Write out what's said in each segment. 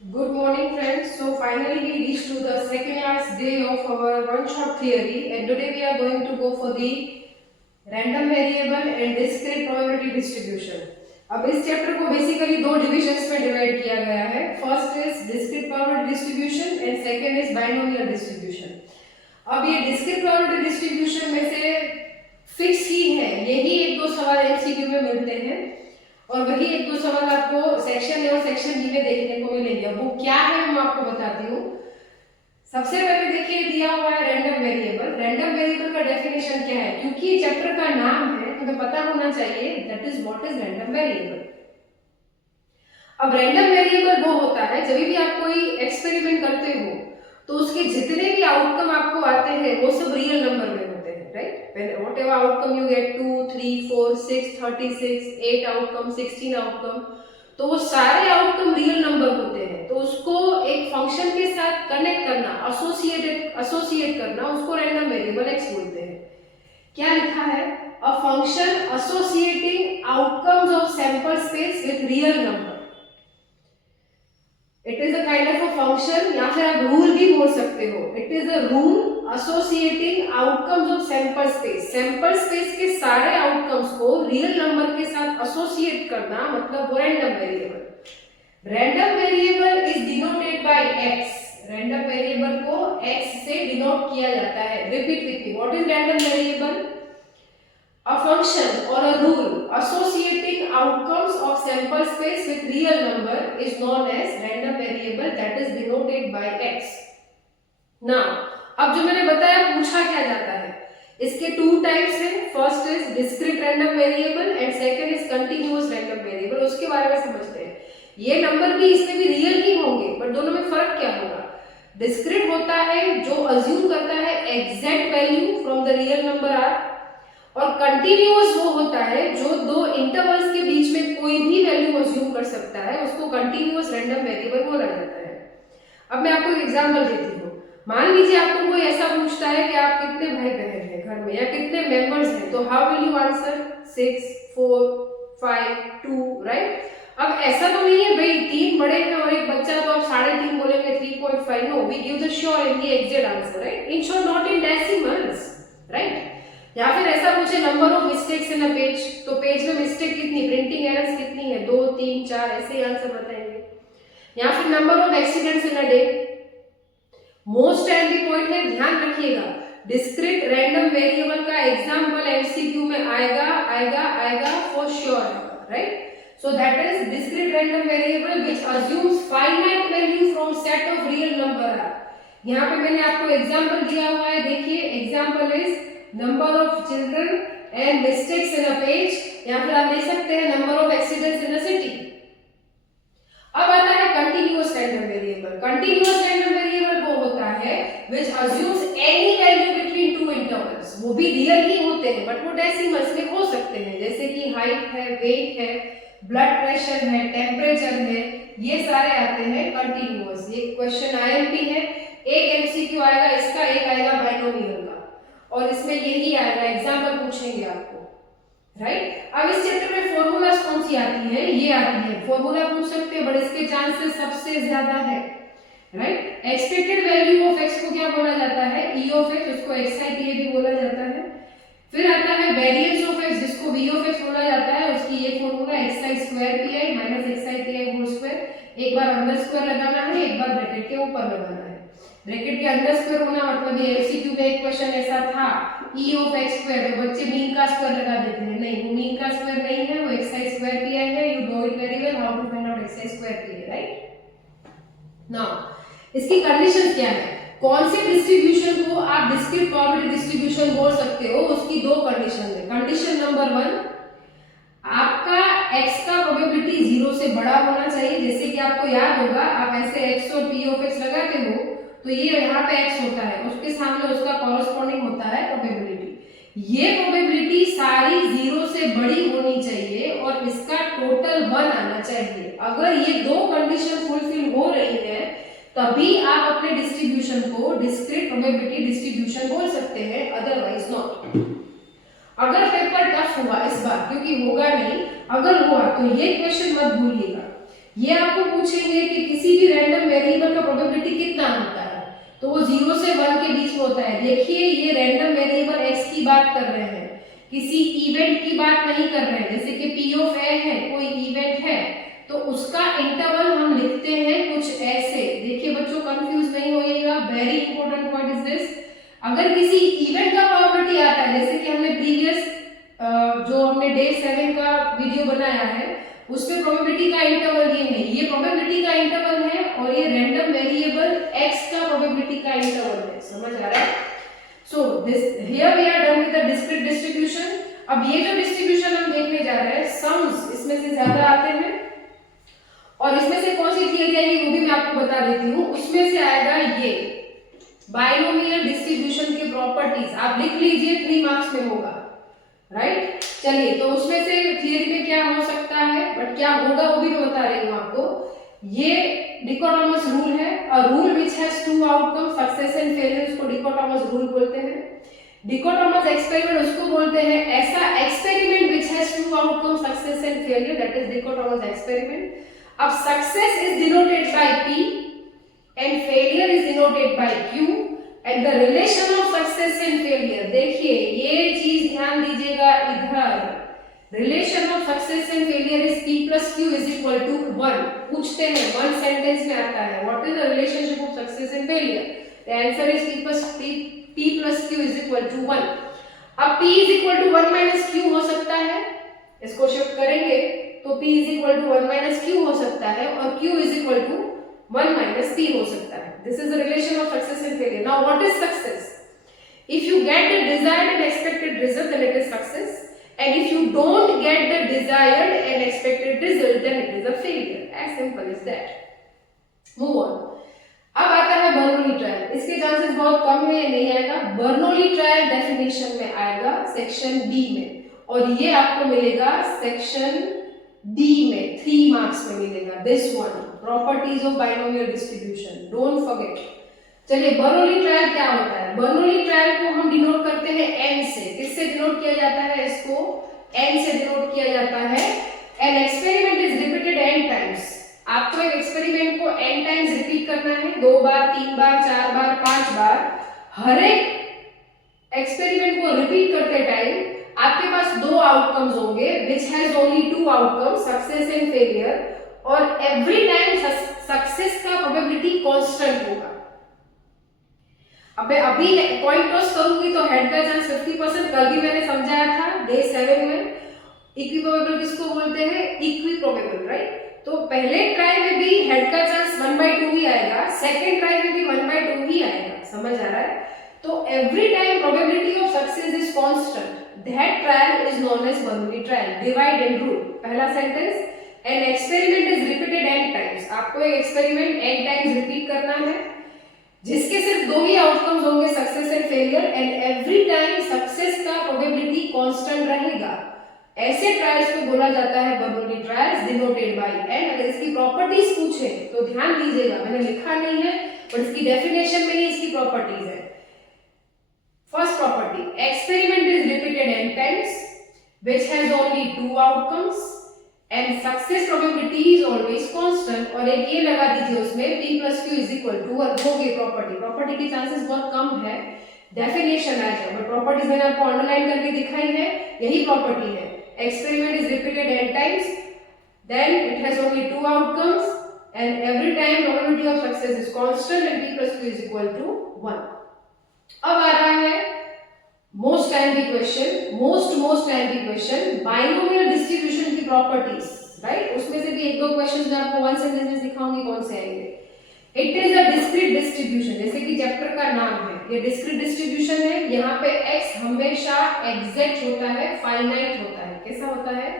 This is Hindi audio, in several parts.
Good morning, friends. So finally we reached to the second last day of our one-shot theory, and today we are going to go for the random variable and discrete probability distribution. अब इस चैप्टर को बेसिकली दो डिविजन्स में डिवाइड किया गया है. First is discrete probability distribution and second is binomial distribution. अब ये डिस्क्रीट प्रोबेबिलिटी डिस्ट्रीब्यूशन में से फिक्स ही है, यही एक दो सवाल एमसीक्यू में मिलते हैं और वही एक दो सवाल आपको सेक्शन ए और सेक्शन बी में देखने को मिलेंगे. वो क्या है मैं आपको बताती हूँ. सबसे पहले देखिए दिया हुआ है रैंडम वेरिएबल. रैंडम वेरिएबल का डेफिनेशन क्या है, क्योंकि चैप्टर का नाम है तो हमें पता होना चाहिए that is what is random variable. अब रैंडम वेरिएबल वो होता है जब भी आप कोई एक्सपेरिमेंट करते हो तो उसके जितने भी आउटकम आपको आते हैं वो सब रियल नंबर में होते हैं, right. What ever outcome you get 2, 3, 4, 6, 36, 8 outcome, 16 outcome, तो वो सारे आउटकम रियल नंबर होते हैं. तो उसको एक फंक्शन के साथ कनेक्ट करना, एसोसिएट करना, उसको रैंडम वेरिएबल एक्स बोलते हैं. क्या लिखा है? A function associating outcomes of sample space with real number. It is a kind of a function, या फिर आप रूल भी बोल सकते हो. It is a rule associating outcomes of sample space. Sample space के सारे आउटकम्स को रियल नंबर के साथ एसोसिएट करना, मतलब वो random variable. Random variable is denoted bye x. Random variable को x से डिनोट किया जाता है. Repeat with me, what is random variable? A function or a rule associating outcomes of sample space with real number is known as random variable that is denoted by x. Now, अब जो मैंने बताया पूछा क्या जाता है, इसके टू टाइप्स हैं. First is discrete random variable and second is continuous random variable. उसके बारे में समझते हैं. ये नंबर भी इसमें भी रियल ही होंगे, बट दोनों में फर्क क्या होगा? डिस्क्रीट होता है जो अज्यूम करता है exact value from the real number R, और कंटिन्यूअस वो होता है जो दो इंटरवल्स के बीच में कोई भी वैल्यू अज्यूम कर सकता है. उसको कंटिन्यूअस रैंडम वेरिएबल बोला जाता है. अब मैं आपको एक एग्जांपल देती हूँ. मान लीजिए आपको कोई ऐसा पूछता है कि आप कितने भाई बहन हैं घर में, या कितने मेंबर्स हैं, तो how will you answer? 6, 4, 5, 2, right. अब ऐसा तो नहीं है भाई 3 बड़े हैं और एक बच्चा, तो आप 3.5 बोलेंगे, 3.5. No, we give the sure in the exact answer, right. In short, not in decimals, right. या फिर ऐसा पूछे number of mistakes in a page, तो पेज में मिस्टेक कितनी, प्रिंटिंग एरर्स कितनी है, 2, 3, 4, ऐसे ही आंसर बताएंगे. या फिर number of accidents in a day. Most timely point है, ध्यान रखिएगा, डिस्क्रीट रैंडम वेरिएबल का एग्जांपल एमसीक्यू में आएगा आएगा आएगा for sure, right. So that is discrete random variable which assumes finite value from set of real number R. यहाँ पे मैंने आपको एग्जांपल दिया हुआ है, देखिए. Example is number of children and mistakes in a page, या फिर आप ले सकते हैं number of accidents in a city. अब आता है continuous random variable. Continuous random variable वो होता है which assumes any value between two intervals. वो भी रियल ही होते हैं, बट वो डेसिमल्स में हो सकते हैं, जैसे कि हाइट है, वेट है, ब्लड प्रेशर है, टेम्परेचर है, ये सारे आते हैं कंटीन्यूअस. ये क्वेश्चन आईएमपी है. एक एमसीक्यू आएगा इसका, एक आएगा बाइनोमियल का, और इसमें यही आएगा, एग्जांपल पूछेंगे आपको, राइट. अब इस चैप्टर में फॉर्मूलाज कौन सी आती है? ये आती है. फॉर्मूला पूछ सकते हैं, बट इसके चांसेस सबसे ज्यादा है, right. Expected value of x को क्या बोला जाता है? E of x. उसको एक्सआईटीए भी बोला जाता है. फिर आता है वेरिएंस ऑफ एक्स, जिसको वी ऑफ एक्स बोला जाता है. उसकी ये formula xi square pi minus xi whole square. एक बार अंदर स्क्वायर लगाना है, एक बार ब्रैकेट के ऊपर लगाना है. ब्रैकेट के अंदर स्क्वायर होना मतलब ये एमसीक्यू में एक क्वेश्चन ऐसा था, e ऑफ x स्क्वायर, तो बच्चे मीन का स्क्वायर लगा देते हैं. नहीं, वो मीन का स्क्वायर नहीं है, वो xi स्क्वायर pi है. You know it very well how to find out xi square pi, right. Now इसकी कंडीशन क्या है? कौन से डिस्ट्रीब्यूशन को आप डिस्क्रीट प्रोबेबिलिटी डिस्ट्रीब्यूशन बोल सकते हो? उसकी दो कंडीशन है. कंडीशन नंबर 1, आपका x का प्रोबेबिलिटी 0 से बड़ा होना चाहिए. जैसे कि आपको याद होगा, आप ऐसे x और p ऑफ x लगाते हो तो ये यहाँ पे x होता है, उसके सामने उसका कॉरेस्पॉन्डिंग होता है प्रोबेबिलिटी. ये प्रोबेबिलिटी सारी 0 से बड़ी होनी चाहिए और इसका टोटल 1 आना चाहिए. अगर ये दो कंडीशन फुलफिल हो रही है तभी आप अपने डिस्ट्रीब्यूशन को डिस्क्रीट प्रोबेबिलिटी डिस्ट्रीब्यूशन बोल सकते हैं, अदरवाइज नॉट. अगर पेपर टफ हुआ इस बार, क्योंकि होगा नहीं, अगर हुआ तो ये क्वेश्चन मत भूलिएगा. ये आपको पूछेंगे कि किसी भी रैंडम वेरिएबल का प्रोबेबिलिटी कितना होता है, तो वो 0 से 1 के बीच में होता है। देखिए ये रैंडम वेरिएबल x की बात कर रहे हैं, किसी इवेंट की बात नहीं कर रहे हैं। जैसे कि p ऑफ a है, कोई इवेंट है, तो उसका इंटरवल हम लिखते हैं कुछ ऐसे। देखिए बच्चों कंफ्यूज नहीं होइएगा, very important point is this. अगर किसी इवेंट का प्रोबेबिलिटी आता है, जैसे कि हमने प्रीवियस जो हमने डे 7 का वीडियो बनाया है उसमें प्रोबेबिलिटी का इंटरवल ये है, ये प्रोबेबिलिटी का इंटरवल है और ये रैंडम वेरिएबल x का प्रोबेबिलिटी का इंटरवल है। समझ आ रहा है? So this here we are done with the discrete distribution. अब ये जो डिस्ट्रीब्यूशन हम देखने जा रहे हैं, सम्स इसमें से ज्यादा आते हैं और इसमें से कौन सी थियरी आएगी वो भी मैं आपको बता देती हूँ। उसमें से आएगा ये बाइनोमियल डिस्ट्रीब्यूशन के प्रॉपर्टीज, आप लिख लीजिए 3 मार्क्स में होगा, राइट? चलिए तो उसमें से थियरी में क्या हो सकता है, बट क्या होगा वो भी मैं बता रही हूँ आपको। ये डिकोटोमस रूल है, a rule which has 2 outcome, success and failure, उसको डिकोटोमस रूल बोलते हैं। डिकोटोमस एक्सपेरिमेंट उसको बोलते हैं ऐसा experiment which has 2 outcome, success and failure, that is dichotomous experiment. अब success is denoted by p and failure is denoted by q and the relation of success and failure, देखिए ये चीज ध्यान दीजिएगा इधर, relation of success and failure is p plus q is equal to 1। पूछते हैं 1 सेंटेंस में आता है what is the relationship of success and failure, the answer is p plus q is equal to 1। अब p is equal to 1 minus q हो सकता है, इसको शिफ्ट करेंगे तो p is equal to 1 minus q हो सकता है और q is equal to 1 minus p हो सकता है। This is the relation of success and failure. Now what is success? If you get the desired and expected result, then it is success, and if you don't get the desired and expected result, then it is a failure. As simple as that. Move on. अब आता है बर्नौली ट्रायल, इसके चांसेस बहुत कम है ये नहीं आएगा। बर्नौली ट्रायल डेफिनेशन में आएगा सेक्शन बी में, और ये आपको मिलेगा सेक्शन डी में, 3 मार्क्स में मिलेगा। This one, properties of binomial distribution, don't forget. चलिए बर्नौली ट्रायल क्या होता है? बर्नौली ट्रायल को हम डिनोट करते हैं n से। किससे डिनोट किया जाता है? इसको n से डिनोट किया जाता है। An experiment is repeated n times, आपको एक एक्सपेरिमेंट को n टाइम्स रिपीट करना है, 2 बार, 3 बार, 4 बार, 5 बार। हर एक एक्सपेरिमेंट को रिपीट करते टाइम आपके पास 2 आउटकम्स होंगे which has only 2 outcomes, success and failure, और every time सक्सेस का प्रोबेबिलिटी कांस्टेंट होगा। अब मैं अभी पॉइंट क्रॉस करूंगी तो हेड का चांस 50%, कल भी मैंने समझाया था डे 7 में। इक्वी प्रोबेबल किसको बोलते हैं? Equi probable, right? तो पहले ट्राई में भी हेड का चांस 1/2 ही आएगा, सेकेंड ट्राई में भी 1/2 ही आएगा। समझ आ रहा है? तो every time probability of success is constant, that trial is known as Bernoulli trial. Divide and rule, पहला sentence, an experiment is repeated n times, आपको एक एक्सपेरिमेंट n टाइम्स रिपीट करना है जिसके सिर्फ 2 ही आउटकम्स होंगे, success and failure, and every time success का प्रोबेबिलिटी कांस्टेंट रहेगा। ऐसे ट्रायल्स को बोला जाता है Bernoulli trials, denoted by n। अगर इसकी प्रॉपर्टीज पूछे तो ध्यान दीजिएगा, मैंने लिखा नहीं है बट इसकी डेफिनेशन में ही इसकी प्रॉपर्टीज है। First property, experiment is repeated n times, which has only 2 outcomes, and success probability is always constant। और एक ये लगा दीजिए उसमें p plus q is equal to 1 होगी प्रॉपर्टी। प्रॉपर्टी के चांसेस बहुत कम है, डेफिनेशन आ जाए, बट प्रॉपर्टीज मैंने आपको अंडरलाइन करके दिखाई है, यही प्रॉपर्टी है। Experiment is repeated n times, then it has only 2 outcomes, and every time probability of success is constant and p plus q is equal to 1। अब आ रहा है most timely question, most timely question, binomial distribution की प्रॉपर्टीज, राइट? उसमें से भी 1-2 क्वेश्चंस मैं आपको 1 सेंटेंस में दिखाऊंगी कौन से आएंगे। It is a discrete distribution, जैसे कि चैप्टर का नाम है, ये डिस्क्रीट डिस्ट्रीब्यूशन है। यहाँ पे x हमेशा एग्जैक्ट होता है, फाइनाइट होता है। कैसा होता है?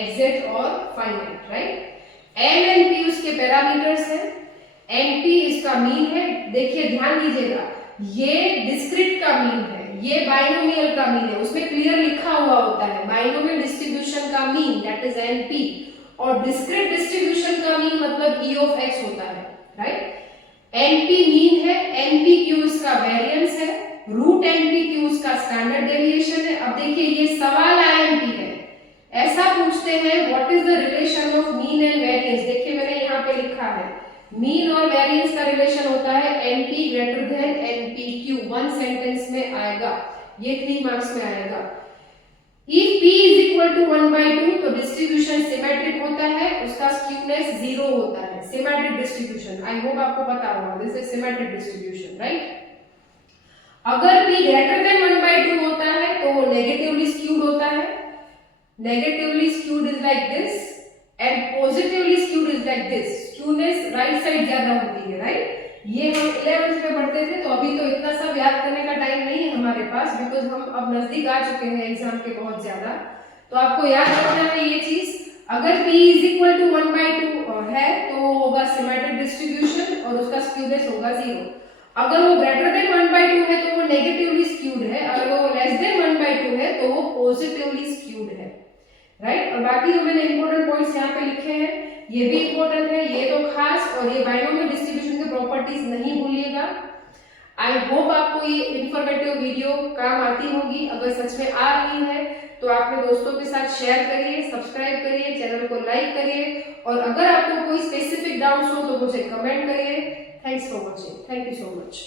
एग्जैक्ट और finite, right? m and p उसके पैरामीटर्स हैं, np इसका मीन है। देखिए ध्यान दीजिएगा, ये डिस्क्रीट का मीन है, ये बाइनोमियल का मीन है, उसमें क्लियर लिखा हुआ होता है बाइनोमियल डिस्ट्रीब्यूशन का मीन दैट इज np, और डिस्क्रीट डिस्ट्रीब्यूशन का मीन मतलब e ऑफ x होता है, राइट? np मीन है, npq इसका वेरिएंस है, रूट npq इसका स्टैंडर्ड डेविएशन है। अब देखिए ये सवाल imp है, ऐसा पूछते हैं what is the relation of mean and variance. देखिए मैंने यहाँ पे लिखा है मीन और वेरिएंस का रिलेशन होता है NP greater than NPQ. One sentence में आएगा, ये 3 मार्क्स में आएगा। If p is equal to 1/2 तो डिस्ट्रीब्यूशन सिमेट्रिक होता है, उसका स्क्यूनेस 0 होता है। सिमेट्रिक डिस्ट्रीब्यूशन, आई होप आपको पता होगा, this is symmetric distribution, right. अगर p ग्रेटर देन 1/2 होता है तो वो नेगेटिवली स्क्यूड होता है। Negatively skewed is like this and positively skewed is like this. Skewness right side ज्यादा होती है, राइट। ये हम 11th में पढ़ते थे, तो अभी तो इतना सब याद करने का टाइम नहीं है हमारे पास, बिकॉज हम अब नजदीक आ चुके हैं एग्जाम के बहुत ज्यादा। तो आपको याद रखना है ये चीज, अगर p इज इक्वल टू 1/2 है तो वो होगा सिमेट्रिक डिस्ट्रीब्यूशन और उसका स्क्यूनेस होगा 0। अगर वो ग्रेटर देन 1/2 है तो वो नेगेटिवली स्क्यूड है, अगर वो लेस देन 1/2 है तो वो पॉजिटिवली स्क्यूड है, राइट। और बाकी जो मैंने इंपॉर्टेंट पॉइंट्स यहाँ पे लिखे हैं ये भी इंपॉर्टेंट है, ये तो खास, और ये बाइनोमियल डिस्ट्रीब्यूशन के प्रॉपर्टीज नहीं भूलिएगा। आई होप आपको ये इंफॉर्मेटिव वीडियो काम आती होगी। अगर सच में आ रही है तो अपने दोस्तों के साथ शेयर करिए, सब्सक्राइब करिए, चैनल को लाइक करिए, और अगर आपको कोई स्पेसिफिक डाउट्स हो तो मुझे कमेंट करिए। Thanks for watching, thank you so much.